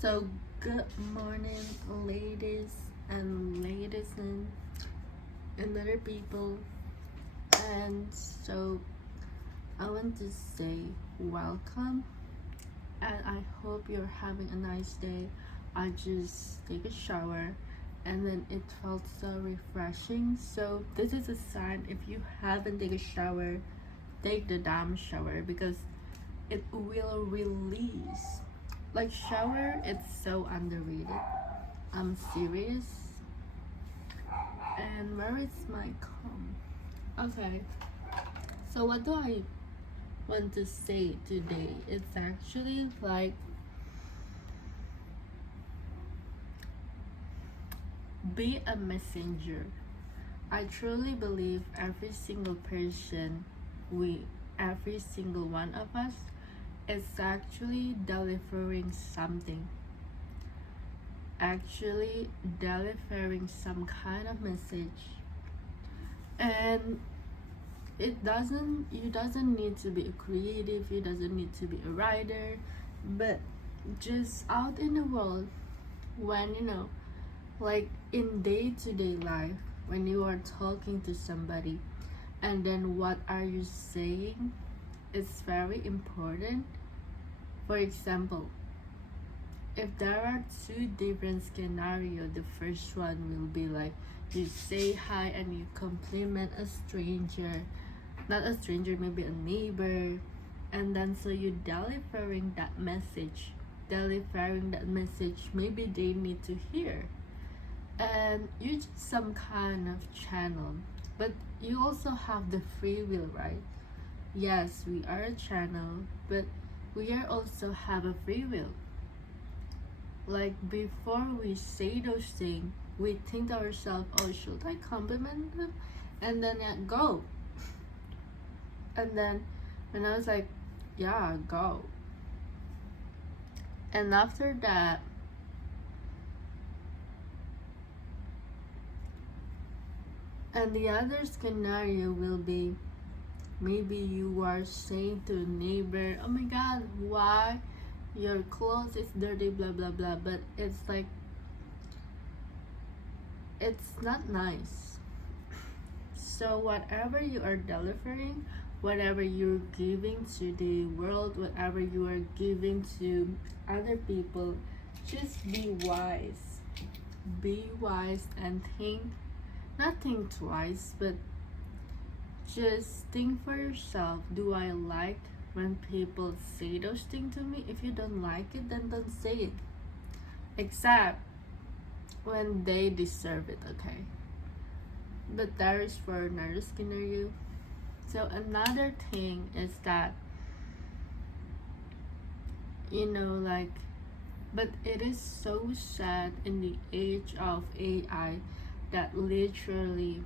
So, good morning, ladies and other people. And so, I want to say welcome, and I hope you're having a nice day. I just take a shower, and then it felt so refreshing. So, this is a sign if you haven't taken a shower, take the damn shower because it will release. Like, shower, it's so underrated. I'm serious. And where is my comb? Okay, so what do I want to say today? It's actually like be a messenger. I truly believe every single person, every single one of us, is actually delivering something. Actually delivering some kind of message. And you doesn't need to be a creative, you doesn't need to be a writer, but just out in the world, when like in day-to-day life, when you are talking to somebody, and then what are you saying is very important. For example, if there are two different scenarios, the first one will be like you say hi and you compliment a stranger, not a stranger, maybe a neighbor, and then so you delivering that message, maybe they need to hear, and you just some kind of channel, but you also have the free will, right? Yes, we are a channel, but we are also have a free will. Like before we say those things, we think to ourselves, oh, should I compliment them? And then go. And then when I was like, yeah, go. And after that, and the other scenario will be maybe you are saying to a neighbor, oh my god, why your clothes is dirty, blah blah blah, but it's like it's not nice. So whatever you are delivering, whatever you're giving to the world, whatever you are giving to other people, just be wise. Be wise and not think twice, but just think for yourself. Do I like when people say those things to me? If you don't like it, then don't say it. Except when they deserve it, okay? But that is for another scenario. So another thing is that, like, but it is so sad in the age of AI that literary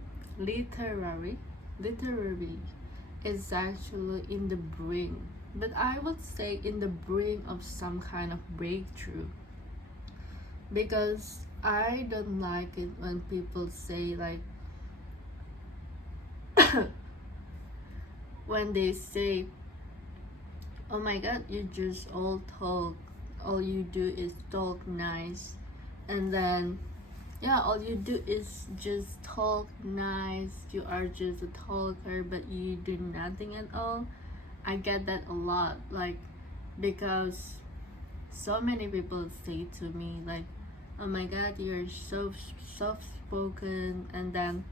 is actually in the brink. But I would say in the brink of some kind of breakthrough. Because I don't like it when people say like when they say, oh my god, you just all talk, all you do is talk nice, and then yeah, all you do is just talk nice, you are just a talker but you do nothing at all. I get that a lot, like, because so many people say to me like, oh my god, you're so soft spoken, and then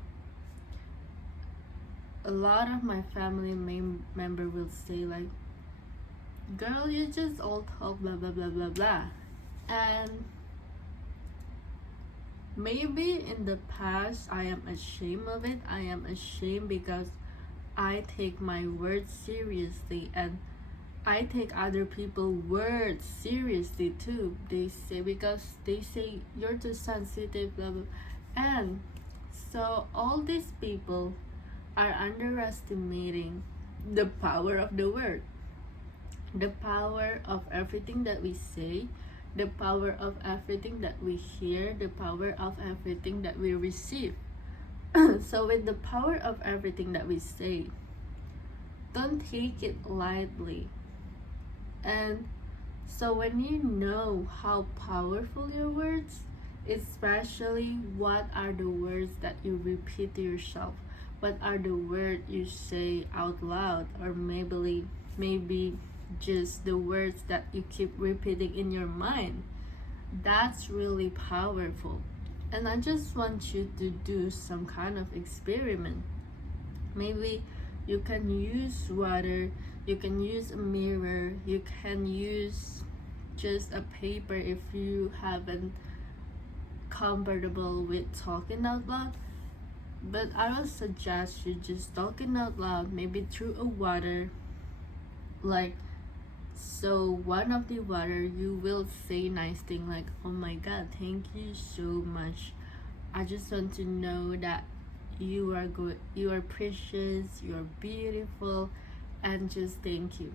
a lot of my family member will say like, girl, you just all talk blah blah blah blah blah. And maybe in the past I am ashamed of it. I am ashamed because I take my words seriously, and I take other people's words seriously too. They say, because they say you're too sensitive, blah blah. And so all these people are underestimating the power of the word, the power of everything that we say, the power of everything that we hear, the power of everything that we receive. So with the power of everything that we say, don't take it lightly. And So when you know how powerful your words, especially what are the words that you repeat to yourself, what are the words you say out loud, or maybe just the words that you keep repeating in your mind, that's really powerful. And I just want you to do some kind of experiment. Maybe you can use water, you can use a mirror, you can use just a paper if you haven't comfortable with talking out loud. But I will suggest you just talking out loud, maybe through a water. Like, so one of the water you will say nice thing like, oh my god, thank you so much. I just want to know that you are good, you are precious, you are beautiful, and just thank you.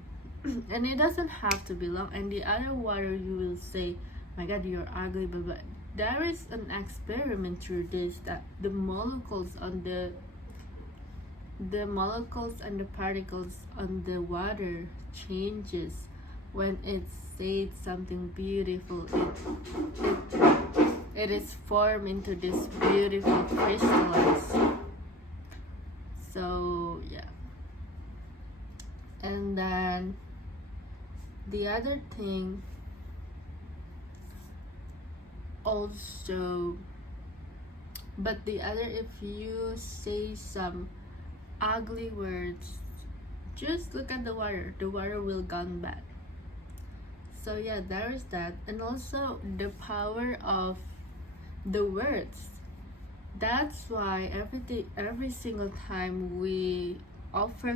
And it doesn't have to be long. And the other water you will say, my god, you're ugly, but there is an experiment through this that the molecules and the particles on the water changes when it says something beautiful. It is formed into this beautiful crystals. So yeah. And then the other thing also, but the other, if you say some ugly words, just look at the water will gone bad. So yeah, there is that. And also the power of the words. That's why every single time we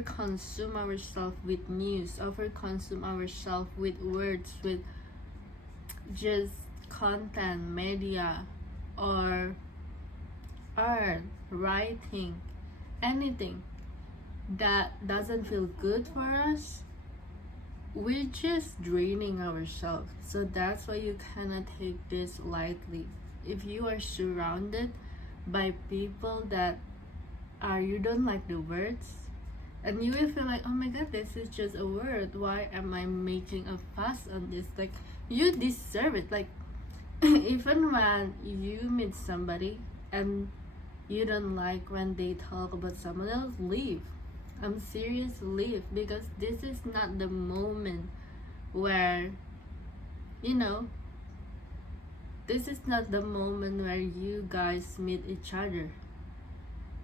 consume ourselves with news, consume ourselves with words, with just content, media, or art, writing, anything that doesn't feel good for us, we're just draining ourselves. So that's why you cannot take this lightly. If you are surrounded by people that you don't like the words, and you will feel like, oh my god, this is just a word, why am I making a fuss on this? Like, you deserve it. Like, even when you meet somebody and you don't like when they talk about someone else, leave. I'm serious, leave, because this is not the moment where, this is not the moment where you guys meet each other.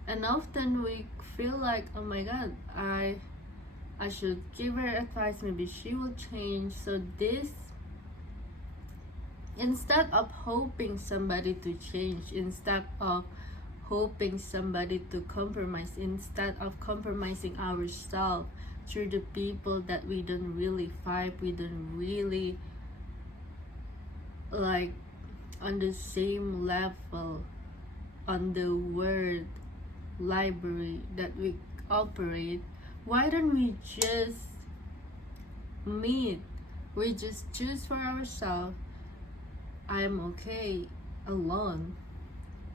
And often we feel like, oh my god, I should give her advice, maybe she will change. So this, instead of hoping somebody to change, instead of hoping somebody to compromise, instead of compromising ourselves through the people that we don't really vibe, we don't really like on the same level, on the word library that we operate, why don't we just meet? We just choose for ourselves, I'm okay alone,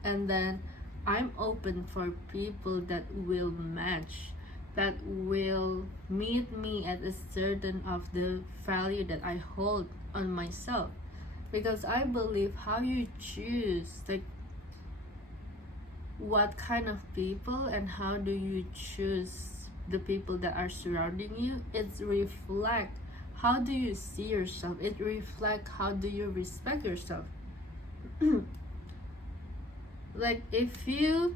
and then I'm open for people that will match, that will meet me at a certain of the value that I hold on myself. Because I believe how you choose, like, what kind of people and how do you choose the people that are surrounding you, it's reflect how do you see yourself, it reflect how do you respect yourself. Like, if you,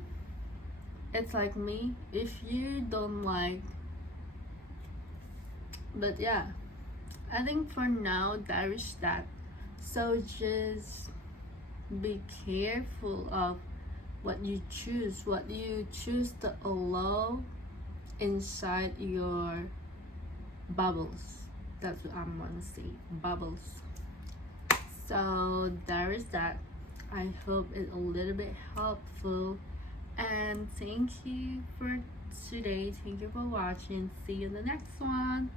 it's like me, if you don't like, but yeah, I think for now there is that. So just be careful of what you choose to allow inside your bubbles. That's what I'm gonna say, bubbles. So there is that. I hope it's a little bit helpful, and thank you for today. Thank you for watching. See you in the next one.